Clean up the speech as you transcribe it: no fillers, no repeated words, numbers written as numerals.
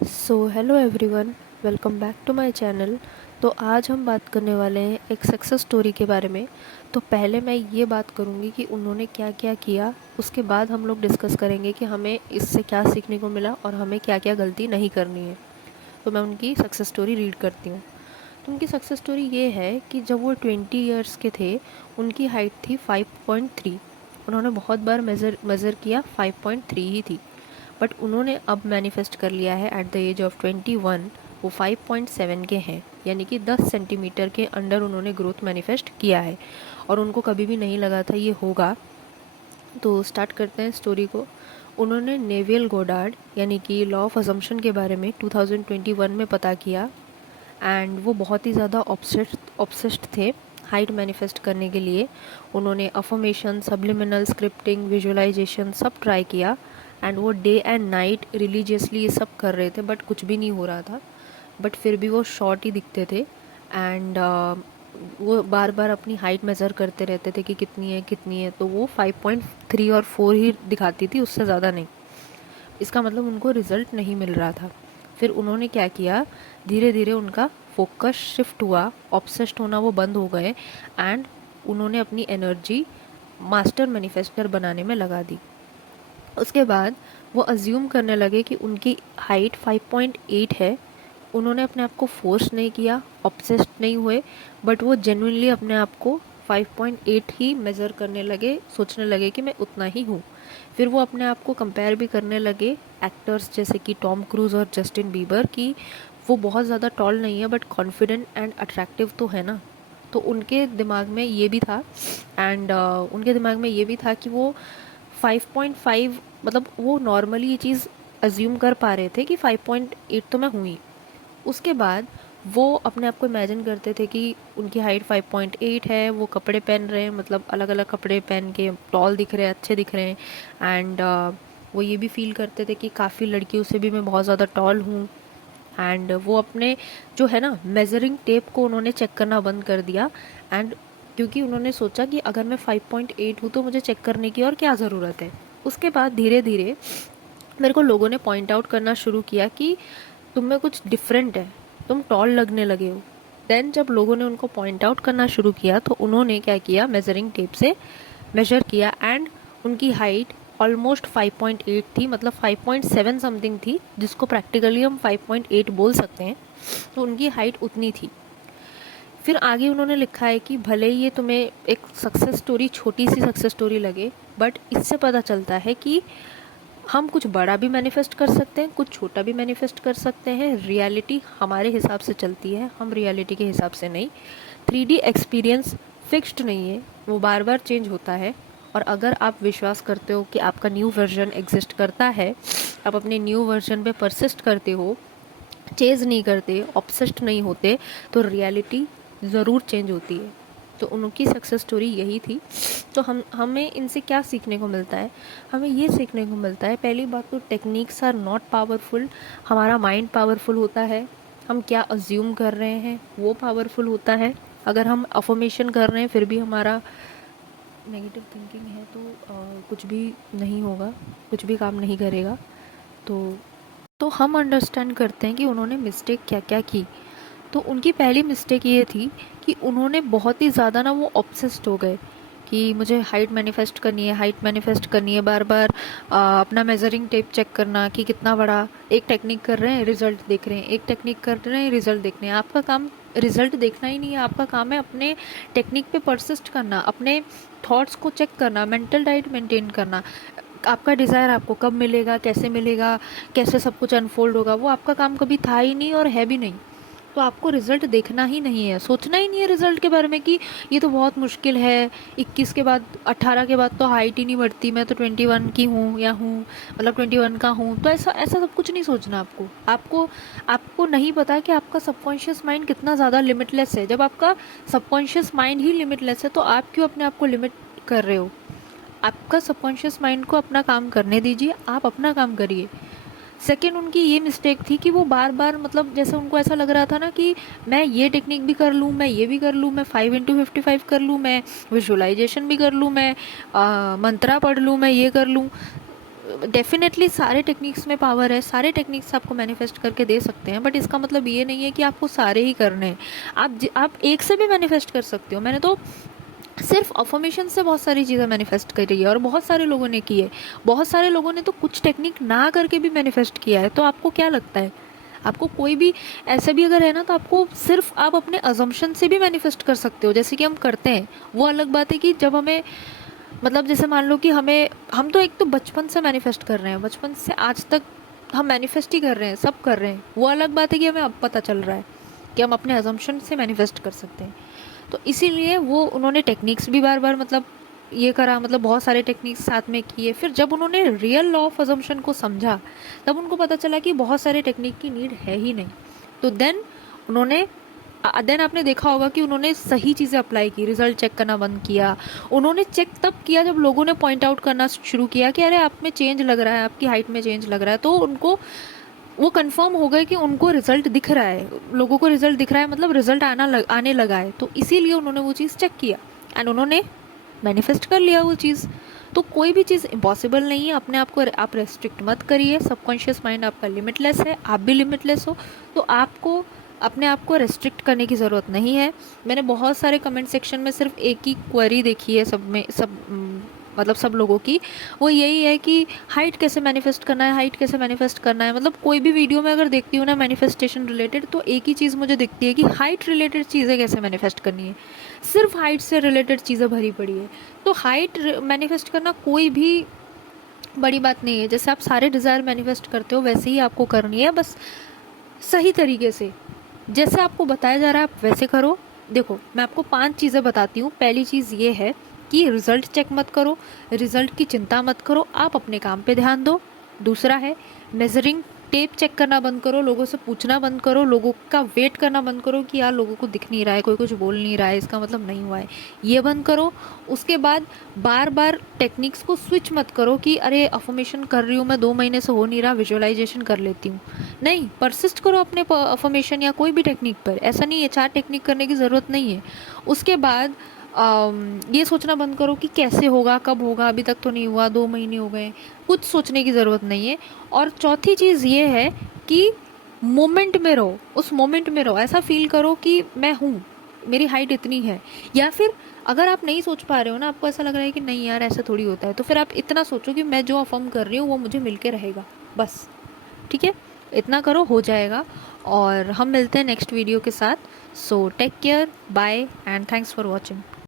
Hello everyone, welcome back to my channel. तो आज हम बात करने वाले हैं एक सक्सेस स्टोरी के बारे में। तो पहले मैं ये बात करूँगी कि उन्होंने क्या क्या किया, उसके बाद हम लोग डिस्कस करेंगे कि हमें इससे क्या सीखने को मिला और हमें क्या क्या गलती नहीं करनी है। तो मैं उनकी सक्सेस स्टोरी रीड करती हूँ। तो उनकी सक्सेस स्टोरी ये है कि जब वो 20 ईयर्स के थे, उनकी हाइट थी 5.3। उन्होंने बहुत बार मेज़र किया, 5.3 ही थी। बट उन्होंने अब मैनिफेस्ट कर लिया है एट द एज ऑफ 21, वो 5.7 के हैं, यानी कि 10 सेंटीमीटर के अंडर उन्होंने ग्रोथ मैनिफेस्ट किया है और उनको कभी भी नहीं लगा था ये होगा। तो स्टार्ट करते हैं स्टोरी को। उन्होंने नेवियल गोडार्ड यानी कि लॉ ऑफ अजम्पशन के बारे में 2021 में पता किया एंड वो बहुत ही ज़्यादा ऑब्सेस्ड थे हाइट मैनिफेस्ट करने के लिए। उन्होंने अफर्मेशन, सब्लिमिनल स्क्रिप्टिंग, विजुअलाइजेशन सब ट्राई किया एंड वो डे एंड नाइट रिलीजियसली ये सब कर रहे थे, बट कुछ भी नहीं हो रहा था। बट फिर भी वो शॉर्ट ही दिखते थे एंड वो बार बार अपनी हाइट मेज़र करते रहते थे कि कितनी है कितनी है, तो वो 5.3 और 4 ही दिखाती थी, उससे ज़्यादा नहीं। इसका मतलब उनको रिज़ल्ट नहीं मिल रहा था। फिर उन्होंने क्या किया, धीरे धीरे उनका फोकस शिफ्ट हुआ, ऑब्सेस्ड होना वो बंद हो गए एंड उन्होंने अपनी एनर्जी मास्टर मैनिफेस्टर बनाने में लगा दी। उसके बाद वो अज्यूम करने लगे कि उनकी हाइट 5.8 है। उन्होंने अपने आप को फोर्स नहीं किया, ऑब्सेस्ड नहीं हुए, बट वो जेन्युइनली अपने आप को 5.8 ही मेज़र करने लगे, सोचने लगे कि मैं उतना ही हूँ। फिर वो अपने आप को कंपेयर भी करने लगे एक्टर्स जैसे कि टॉम क्रूज और जस्टिन बीबर की। वो बहुत ज़्यादा टॉल नहीं है बट कॉन्फिडेंट एंड अट्रैक्टिव तो है ना। तो उनके दिमाग में ये भी था एंड उनके दिमाग में ये भी था कि वो 5.5, मतलब वो नॉर्मली ये चीज़ अज्यूम कर पा रहे थे कि 5.8 तो मैं हुई। उसके बाद वो अपने आप को इमेजिन करते थे कि उनकी हाइट 5.8 है, वो कपड़े पहन रहे हैं, मतलब अलग अलग कपड़े पहन के टॉल दिख रहे हैं, अच्छे दिख रहे हैं एंड वो ये भी फील करते थे कि काफ़ी लड़कियों से भी मैं बहुत ज़्यादा टॉल हूँ। एंड वो अपने जो है ना मेजरिंग टेप को उन्होंने चेक करना बंद कर दिया एंड क्योंकि उन्होंने सोचा कि अगर मैं 5.8 हूँ तो मुझे चेक करने की और क्या ज़रूरत है। उसके बाद धीरे धीरे मेरे को लोगों ने पॉइंट आउट करना शुरू किया कि तुम में कुछ डिफरेंट है, तुम टॉल लगने लगे हो। देन जब लोगों ने उनको पॉइंट आउट करना शुरू किया तो उन्होंने क्या किया, मेजरिंग टेप से मेजर किया एंड उनकी हाइट ऑलमोस्ट 5.8 थी, मतलब 5.7 समथिंग थी, जिसको प्रैक्टिकली हम 5.8 बोल सकते हैं। तो उनकी हाइट उतनी थी। फिर आगे उन्होंने लिखा है कि भले ही ये तुम्हें एक सक्सेस स्टोरी, छोटी सी सक्सेस स्टोरी लगे, बट इससे पता चलता है कि हम कुछ बड़ा भी मैनिफेस्ट कर सकते हैं, कुछ छोटा भी मैनिफेस्ट कर सकते हैं। रियलिटी हमारे हिसाब से चलती है, हम रियलिटी के हिसाब से नहीं। 3D एक्सपीरियंस फिक्स्ड नहीं है, वो बार बार चेंज होता है। और अगर आप विश्वास करते हो कि आपका न्यू वर्जन एग्जिस्ट करता है, आप अपने न्यू वर्जन पे परसिस्ट करते हो, चेज नहीं करते, ऑब्सेस्ड नहीं होते, तो रियलिटी ज़रूर चेंज होती है। तो उनकी सक्सेस स्टोरी यही थी। तो हमें इनसे क्या सीखने को मिलता है, हमें ये सीखने को मिलता है, पहली बात तो टेक्निक्स आर नॉट पावरफुल, हमारा माइंड पावरफुल होता है। हम क्या अज्यूम कर रहे हैं वो पावरफुल होता है। अगर हम अफर्मेशन कर रहे हैं फिर भी हमारा नेगेटिव थिंकिंग है तो कुछ भी नहीं होगा, कुछ भी काम नहीं करेगा। तो हम अंडरस्टैंड करते हैं कि उन्होंने मिस्टेक क्या क्या की। तो उनकी पहली मिस्टेक ये थी कि उन्होंने बहुत ही ज़्यादा ना वो ऑब्सेस्ड हो गए कि मुझे हाइट मैनिफेस्ट करनी है, हाइट मैनिफेस्ट करनी है, बार बार अपना मेजरिंग टेप चेक करना कि कितना बड़ा। एक टेक्निक कर रहे हैं, रिजल्ट देख रहे हैं, एक टेक्निक कर रहे हैं, रिजल्ट देख रहे हैं। आपका काम रिजल्ट देखना ही नहीं है, आपका काम है अपने टेक्निक पे परसिस्ट करना, अपने थॉट्स को चेक करना, मेंटल डाइट मेंटेन करना। आपका डिज़ायर आपको कब मिलेगा, कैसे सब कुछ अनफोल्ड होगा, वो आपका काम कभी था ही नहीं और है भी नहीं। तो आपको रिजल्ट देखना ही नहीं है, सोचना ही नहीं है रिजल्ट के बारे में कि ये तो बहुत मुश्किल है, 21 के बाद 18 के बाद तो हाइट ही नहीं बढ़ती, मैं तो 21 की हूँ या हूँ, मतलब 21 का हूँ। तो ऐसा ऐसा सब कुछ नहीं सोचना। आपको आपको नहीं पता कि आपका सबकॉन्शियस माइंड कितना ज़्यादा लिमिटलेस है। जब आपका सबकॉन्शियस माइंड ही लिमिटलेस है तो आप क्यों अपने आप को लिमिट कर रहे हो। आपका सबकॉन्शियस माइंड को अपना काम करने दीजिए, आप अपना काम करिए। सेकेंड, उनकी ये मिस्टेक थी कि वो बार बार, मतलब जैसे उनको ऐसा लग रहा था ना कि मैं ये टेक्निक भी कर लूँ, मैं ये भी कर लूँ, मैं 5x55 कर लूँ, मैं विजुअलाइजेशन भी कर लूँ, मैं मंत्रा पढ़ लूँ, मैं ये कर लूँ। डेफिनेटली सारे टेक्निक्स में पावर है, सारे टेक्निक्स आपको मैनिफेस्ट करके दे सकते हैं, बट इसका मतलब ये नहीं है कि आपको सारे ही करने हैं। आप एक से भी मैनिफेस्ट कर सकते हो। मैंने तो सिर्फ अफर्मेशन से बहुत सारी चीज़ें मैनिफेस्ट करी है और बहुत सारे लोगों ने की है। बहुत सारे लोगों ने तो कुछ टेक्निक ना करके भी मैनिफेस्ट किया है। तो आपको क्या लगता है, आपको कोई भी ऐसा भी अगर है ना, तो आपको सिर्फ आप अपने अजम्पशन से भी मैनिफेस्ट कर सकते हो, जैसे कि हम करते हैं। वो अलग बात है कि जब हमें, मतलब जैसे मान लो कि हम तो एक तो बचपन से मैनिफेस्ट कर रहे हैं, बचपन से आज तक हम मैनिफेस्ट ही कर रहे हैं, सब कर रहे हैं। वो अलग बात है कि हमें अब पता चल रहा है कि हम अपने अजम्पशन से मैनिफेस्ट कर सकते हैं। तो इसीलिए वो उन्होंने टेक्निक्स भी बार बार मतलब ये करा, मतलब बहुत सारे टेक्निक्स साथ में किए। फिर जब उन्होंने रियल लॉ ऑफ अजम्पशन को समझा, तब उनको पता चला कि बहुत सारे टेक्निक की नीड है ही नहीं। तो देन आपने देखा होगा कि उन्होंने सही चीज़ें अप्लाई की, रिजल्ट चेक करना बंद किया। उन्होंने चेक तब किया जब लोगों ने पॉइंट आउट करना शुरू किया कि अरे आप में चेंज लग रहा है, आपकी हाइट में चेंज लग रहा है। तो उनको वो कंफर्म हो गए कि उनको रिजल्ट दिख रहा है, लोगों को रिजल्ट दिख रहा है, मतलब रिजल्ट आने लगा है। तो इसीलिए उन्होंने वो चीज़ चेक किया एंड उन्होंने मैनिफेस्ट कर लिया वो चीज़। तो कोई भी चीज़ इम्पॉसिबल नहीं है। अपने आप को आप रेस्ट्रिक्ट मत करिए। सबकॉन्शियस माइंड आपका लिमिटलेस है, आप भी लिमिटलेस हो। तो आपको अपने आप को रेस्ट्रिक्ट करने की ज़रूरत नहीं है। मैंने बहुत सारे कमेंट सेक्शन में सिर्फ एक ही क्वेरी देखी है मतलब सब लोगों की, वो यही है कि हाइट कैसे मैनिफेस्ट करना है, हाइट कैसे मैनिफेस्ट करना है। मतलब कोई भी वीडियो में अगर देखती हूँ ना मैनिफेस्टेशन रिलेटेड, तो एक ही चीज़ मुझे दिखती है कि हाइट रिलेटेड चीज़ें कैसे मैनिफेस्ट करनी है। सिर्फ हाइट से रिलेटेड चीज़ें भरी पड़ी है। तो हाइट मैनिफेस्ट करना कोई भी बड़ी बात नहीं है। जैसे आप सारे डिज़ायर मैनिफेस्ट करते हो वैसे ही आपको करनी है, बस सही तरीके से। जैसे आपको बताया जा रहा है आप वैसे करो। देखो मैं आपको 5 चीज़ें बताती हूँ। पहली चीज़ ये है कि रिज़ल्ट चेक मत करो, रिज़ल्ट की चिंता मत करो, आप अपने काम पे ध्यान दो। दूसरा है मेजरिंग टेप चेक करना बंद करो, लोगों से पूछना बंद करो, लोगों का वेट करना बंद करो कि यार लोगों को दिख नहीं रहा है, कोई कुछ बोल नहीं रहा है, इसका मतलब नहीं हुआ है, ये बंद करो। उसके बाद बार बार टेक्निक्स को स्विच मत करो कि अरे अफर्मेशन कर रही हूँ मैं, 2 महीने से हो नहीं रहा, विजुअलाइजेशन कर लेती हूँ। नहीं, परसिस्ट करो अपने अफर्मेशन या कोई भी टेक्निक पर। ऐसा नहीं है 4 टेक्निक करने की ज़रूरत नहीं है। उसके बाद ये सोचना बंद करो कि कैसे होगा, कब होगा, अभी तक तो नहीं हुआ, 2 महीने हो गए, कुछ सोचने की ज़रूरत नहीं है। और चौथी चीज़ ये है कि मोमेंट में रहो, उस मोमेंट में रहो। ऐसा फील करो कि मैं हूँ, मेरी हाइट इतनी है। या फिर अगर आप नहीं सोच पा रहे हो ना, आपको ऐसा लग रहा है कि नहीं यार ऐसा थोड़ी होता है, तो फिर आप इतना सोचो कि मैं जो अफर्म कर रही हूँ वो मुझे मिल के रहेगा, बस। ठीक है, इतना करो, हो जाएगा। और हम मिलते हैं नेक्स्ट वीडियो के साथ। So take care, bye and thanks for watching.